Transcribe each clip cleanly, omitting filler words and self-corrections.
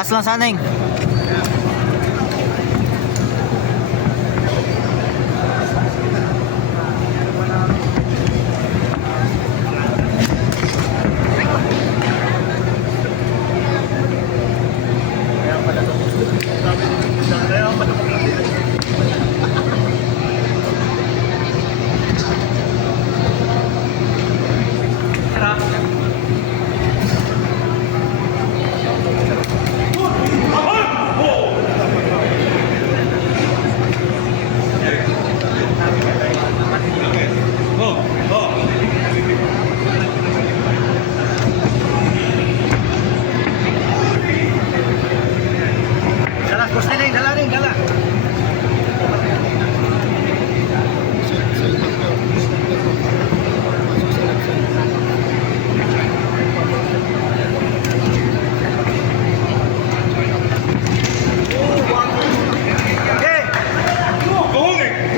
Taas lang sana Neng.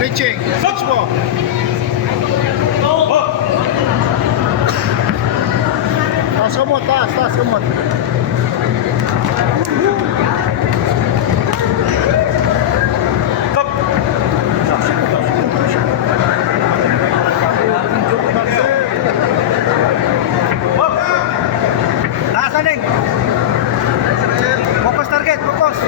Reaching. Switch mo. Taas kumot, taas kumot. Taas na Neng. Focus target, focus.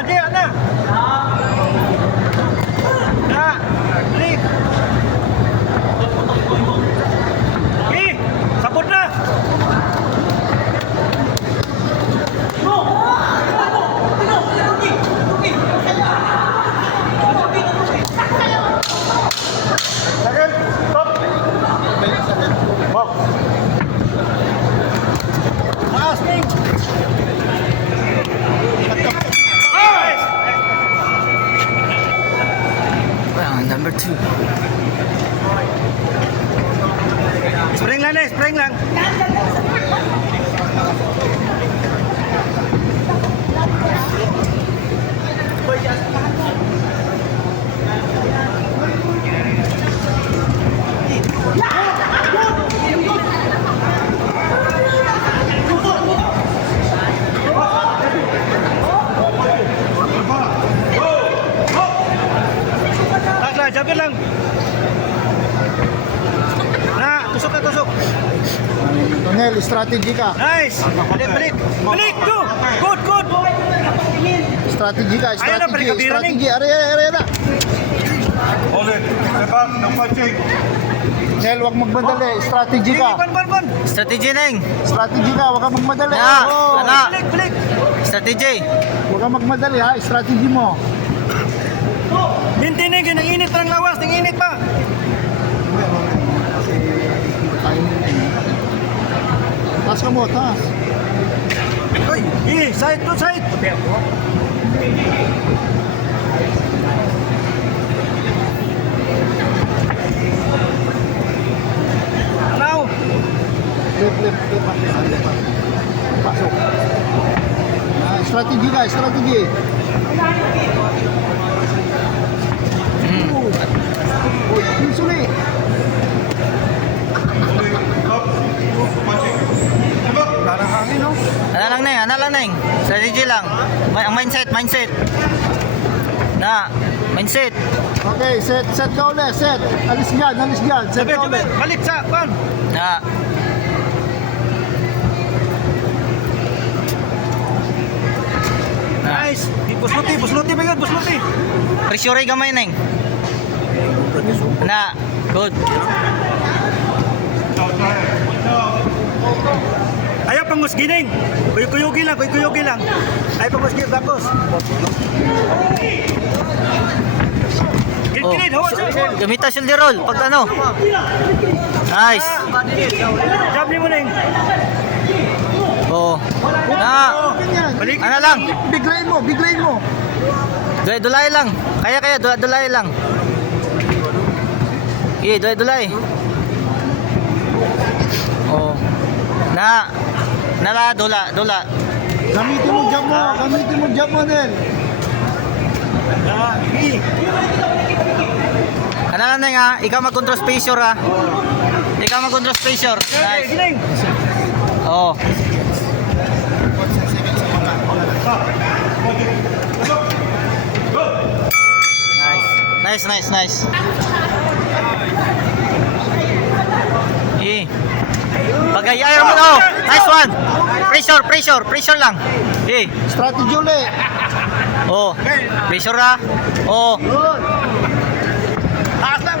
Dia na. Balik. Sabot na. Sakit. Stop. Box. Taas Neng. Number 2. Spring lang spring lang. Jabir lang. Tusok. Tonel, strategy ka. Nice. Balik. Go. Good. Strategy ka, Ayan na, balik ka, strategy. Are na. Ulit, diba? Nang punching. Nel, wag magmadali. Strategy ka. Ban. Strategy Neng. Strategy ka, wag kang magmadali. Na. Balik. Strategy. Wag kang magmadali ha, strategy mo. Binti Neng, nang-init pa ng lawas, nang-init pa. Taas ka mo, taas. Uy, side to side. Now. Lip. Pasok. Strategy ka, strategy. Uy, pinsuli. Up, punching. Diba? Parang hangin, no? Ano lang Neng. Strategy lang. Ang mindset. Mindset. Okay, set ka ulit, set. Alis dyan. Set ka ulit. Balik sa pan. Na. Nice. Busluti ba yun? Busluti. Pressure gamay Neng. Na. Good. Ayaw pangusgining. Kuyugi lang. Ayaw pangusgin. Tapos. Gilid, hawa siya. Gamita shoulder roll. Pag ano. Nice. Jab ni mo Neng. Oo. Na. Balik. Ano lang. Biglayin mo. Dulay lang. Kaya. Dulay lang. dulay. Oh. Nala, dula. Gamitin mo jab mo. Gamitin mo jab mo din. Ano lang Neng ha? Ikaw mag-control spacer ha? Ikaw mag-control spacer. Nice. Gining. Oh. Nice. Pagayayan mo na. Oh. Nice one. Pressure lang. Strategy ulit. Oh. Pressure ha. Oh. Taas lang.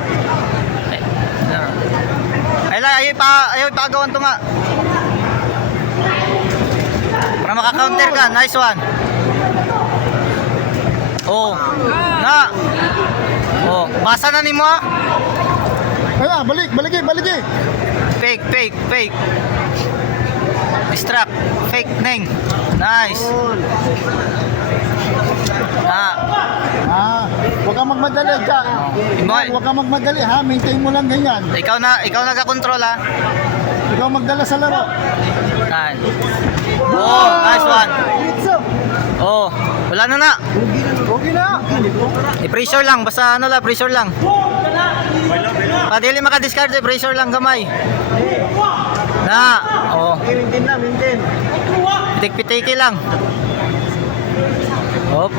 Ayaw ipagawan to nga. Para maka-counter ka. Nice one. Oh. Oh, basa na nimo ha. Ayan, balik. Fake. Distract. Fake Neng. Nice. Huwag kang magmadali ka. Huwag kang magmadali ha. Maintain mo lang ganyan. Ikaw nagka-control ha. Ikaw magdala sa laro. Nice. Oh, nice one. Oh, wala na. Okay na. I-pressure lang, basta pressure lang. Padili maka-discard, pressure lang kamay. Oh. Maintain. Pitik-pitiki lang. Hop.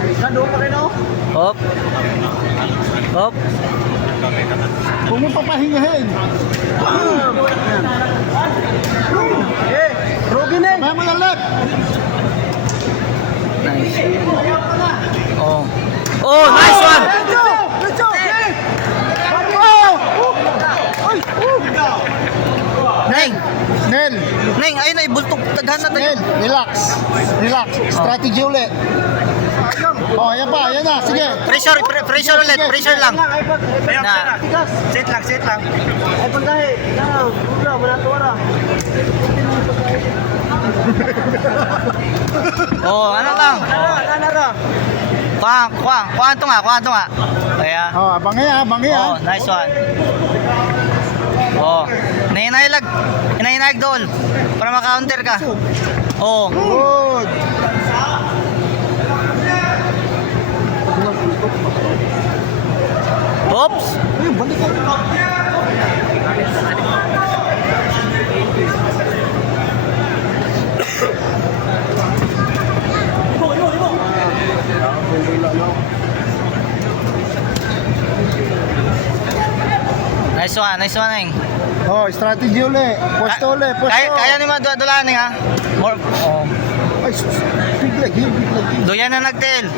Hop. Huwag mo papahingahin. Rogi na. Kaya mo ng left. Nice. Oh. Oh, nice one. Neng, ayun na, ibultok, taghan na tayo. Relax. Strategy ulit. Oh, yan na. Sige. Pressure ulit, pressure lang. Na. Set lang. Oh, ano lang. Kuhaan to nga. Kaya. Oh, abangi Oh, nice one. Oh, hinahinalag doon para maka-counter ka. Oh. Good. Oops. Ayun, balik ka. Nice one, Neng. Oh, strategy ulit. Pwesto. Kaya ni madulaan Neng ha. Oh. Ay, big leg. Doyan na nagtail.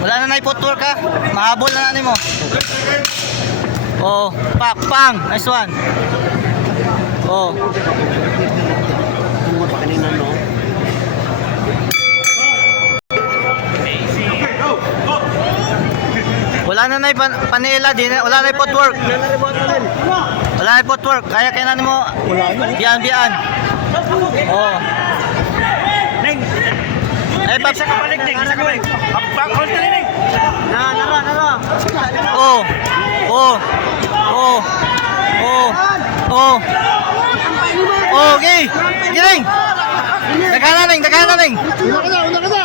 Wala na na-footwork ha. Mahabol na nanin mo. Oh, pang. Nice one. Oh. Wala na panila din. Wala na footwork. Kaya nanin mo. Biyan. Oh. Neng. Ay, Isa ka balik, Neng. Back-hold ka rin, Neng. Nara. Okay. Giling. Daghan na, Neng. Una ka na.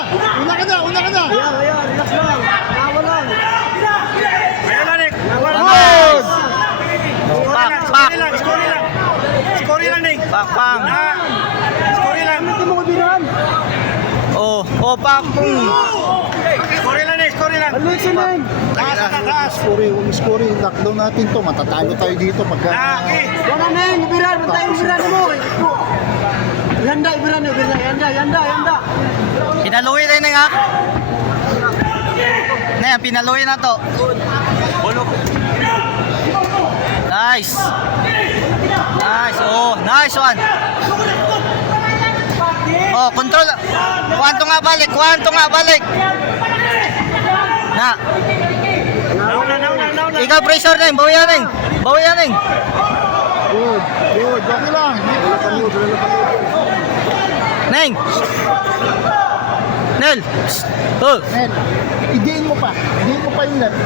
Ayaw lang, Neng. Nice. Pak. Score lang, Neng. Pang. Score lang. Oh, pak. Score lang. Taas. Scoring. Lockdown natin to. Matatalo tayo dito pagka... Laki. Yanda. Pinaluwi rin Neng ha. Neng, pinaluwi na to. Nice. Oh, nice one. Oh, control. Kuwanto nga balik. Na. Nauna. Ikaw pressure Neng, bawian Neng. Good. Okay lang. Neng. Nel. Oh. Nel, idiin mo pa. Idiin mo pa yung left.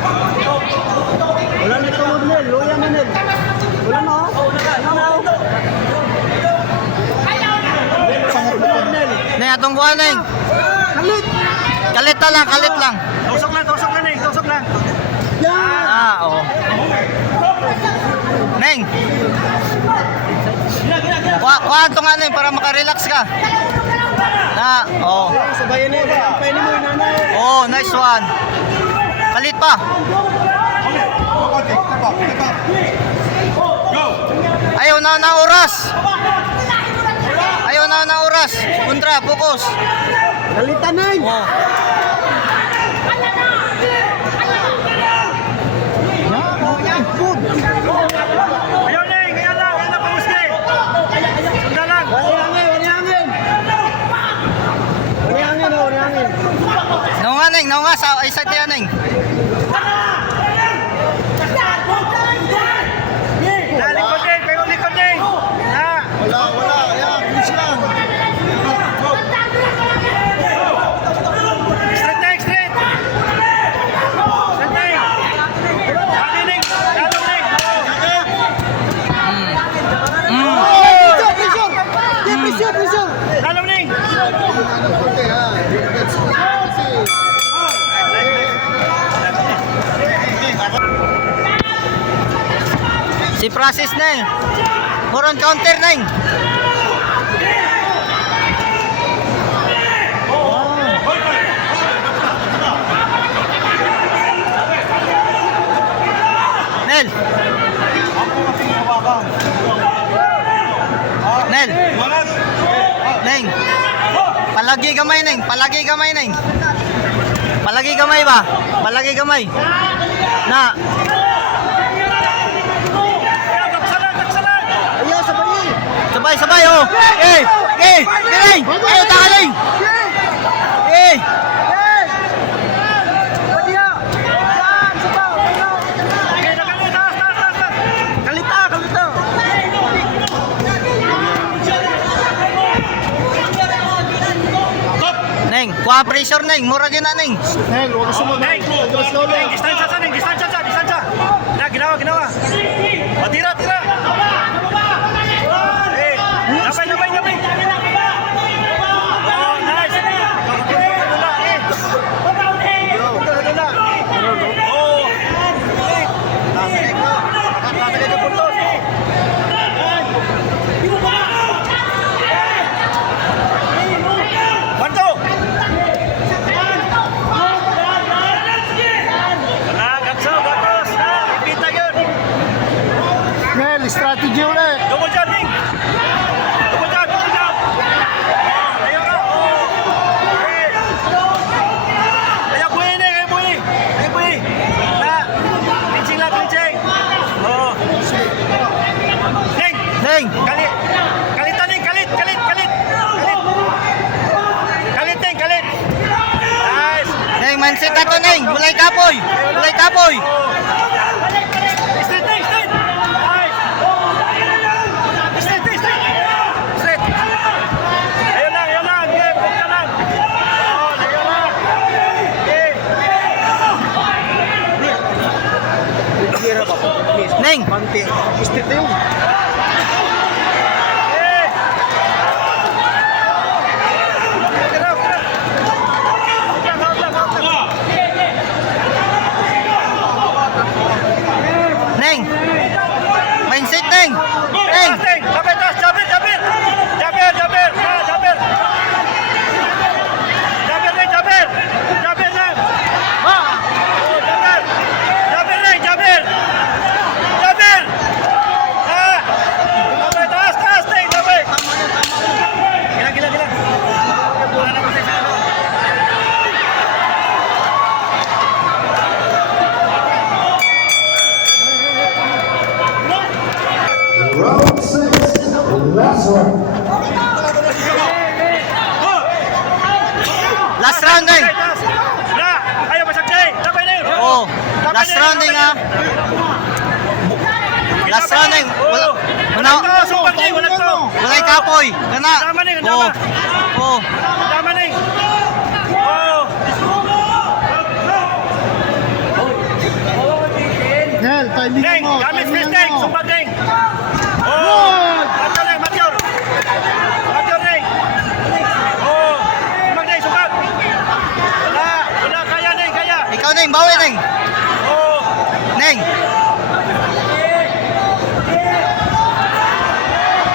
Wala na tungod, Nel. Luya mo, Nel. Wala na, oh. Neng, atong buwan, Neng. Kalit! Kalit na lang, kalit lang. Tusok lang, Neng. Tusok lang. Yan! Ah, oo. Neng. Kuhaan to nga, Neng, para makarelax ka. Ah, oo. Sabayan na yun. Tampay mo, nanay. Oh, nice one. Kalit pa. Punching. Step back. Step back. Go. Ayaw na oras. Ayaw na oras. Kontra, focus. Kalitan, Nel. Oh. Yan, oh, yan. Good. Ayaw, Neng. Ayan lang, pamusti. Sunda lang. Wala hangin, wala hangin. Wala hangin, oh, wala hangin. Naunga, Neng. Sa isa tiya, Neng. Na, likod, Neng. Payo likod, Neng. Na. Wala. Ayan, please lang. Straight, Neng. Straight. Straight, Neng. Dali, Neng. Dalo, Neng. Pressure. Dalo, Neng. Okay, ha. That's good. Si Francis, Neng. Moron counter, Neng. Nel. Nel. Neng. Palagi gamay, Neng. Palagi gamay, Neng. Palagi gamay ba? Palagi gamay. Na. Taksalan. Ayaw, sabayin. Sabay, oh. Neng. Ayaw, takaling. Eh. Okay, nakali. Taas. Kalita. Neng, kuha pressure, Neng. Mura din na, Neng. Nel, huwag sumunod. Neng. Neng, distansya sa, Neng. Distansya. Na, ginawa. O, tira. Eh, labay. Oh, nice. Dula, eh. Dula. Oh. Nakakasagay ka puntos. Banto. Gatsaw, gatos. Ipita yun. Nel, strategy ulit. Double jump, Ning. Double jump. Ayaw ka. Okay. Ayaw buhay, Ning. Ayaw buhay. Na. Clinching. Oh. Ning. Neng. Kalitan, Ning. Kalit. Kalit. Nice. Neng, mindset na to, Neng. Bulay kapoy. Straight. Nice. Straight. Ayaw lang. Okay, huwag ka lang. Oh, ayaw lang. Okay. Neng. Istit na yun. Eh. Tira. Neng. Mindset, Neng. Neng. Jabir. Jabir lang. Oh, Jabir. Ah. Jabir, taas, Neng, Jabir. Gila. Wala na kasi sa ano. Round 6, last one. Last round, Neng. Na, ayaw masagsay. Labay na yun. Oh, last round, Neng, ha. Last round, Neng. Walang to, Super King, walang to. Bulay kapoy. Kana. Tama, Neng, tama. Oh. Tama, Neng. Oh, Timingan Neng, mo. gamis Timingan Neng, mo. sumbat Neng. Oh, mature Neng, mature. Mature Neng. Oh, sumbat Neng, sumbat. Wala, kaya Neng, kaya. Ikaw, Neng. Bawi, Neng. Oh, Neng.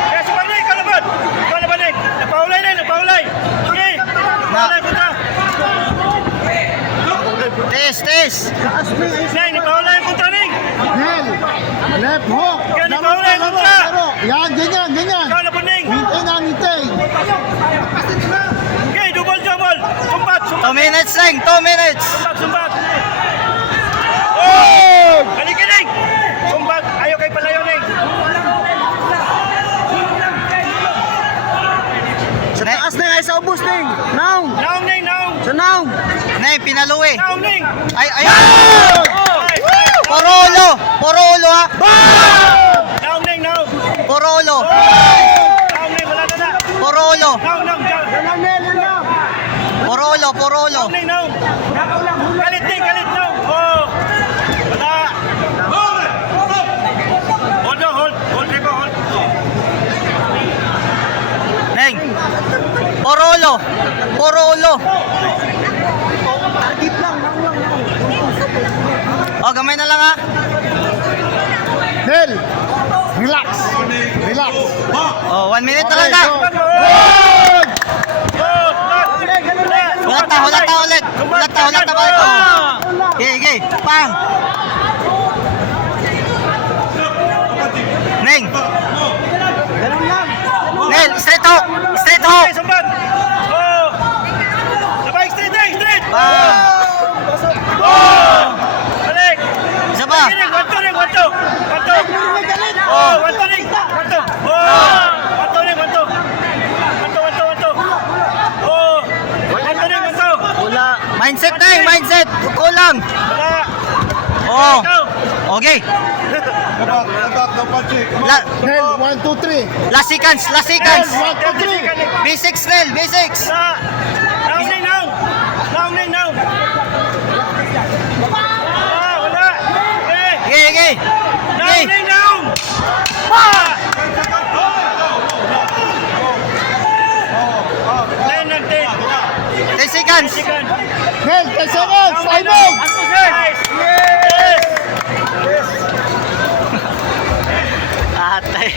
kaya sumbat Neng, ikaw naman. Ikaw naman Neng. Nagpahulay Neng, nagpahulay. Sige, nagpahulay punta. Tes. Taas Neng. Neng, nagpahulay punta Neng. Nel. Left hook. Yan, Laro, ikaw ulit, laro, kontra. laro. Yan, ganyan, ganyan. Ikaw na po Neng. Hintay na, hintay. Okay, double. Sumbat. 2 minutes, Neng. 2 minutes. Sumbat. Oh! Halika, Neng! Sumbat. Ayaw kay palayo, Neng. Sa taas Neng, ay sa ubos Neng. Now. Naong, Neng, naong. Sa now. Neng, pinaluwi. Naong, Neng. Ay. Oh! Puro ulo, ha. Naong, Neng, naong. Puro ulo. Naong, Neng, wala na. Puro ulo. Naong, dyan. Puro ulo. Naong, Neng, naong. Galit, Neng, naong. Oh! Wala. Hold. Rico, hold. Neng. Puro ulo. Agit lang, Oh, gamay na lang, ha. Nel. Relax. Oh, 1 minute na lang, Okay, ha. go. Good. Oh! Hulat na ulit. Hulat na balik ko. Okay. Pang. Neng. Ganun lang. Nel, straight hook. Okay, sumbat. Oh! Sabay, straight, Neng, straight. Bang. Oh! Balik. Isa pa. Neng, 1-2, Neng, 1-2. Oh, 1-2, Neng. 1-2. Oh! 1-2, Neng, 1-2. 1-2. Oh! 1-2, Neng, 1-2. Wala. Mindset, Neng. Mindset. Kulang. Wala. Oh. Ikaw. Okay. Go back, no punching. Come on. Nel, 1, 2, 3. Last seconds. Nel, 1, 2, 3. Basics, Nel. Basics. Naong, Neng, naong. Naong, Neng, naong. Wala. Okay. Okay. Naong, Neng, naong. Ah! 10 and 10. 10 seconds. Second. Nel, 10 seconds. I know. Yes! Atay.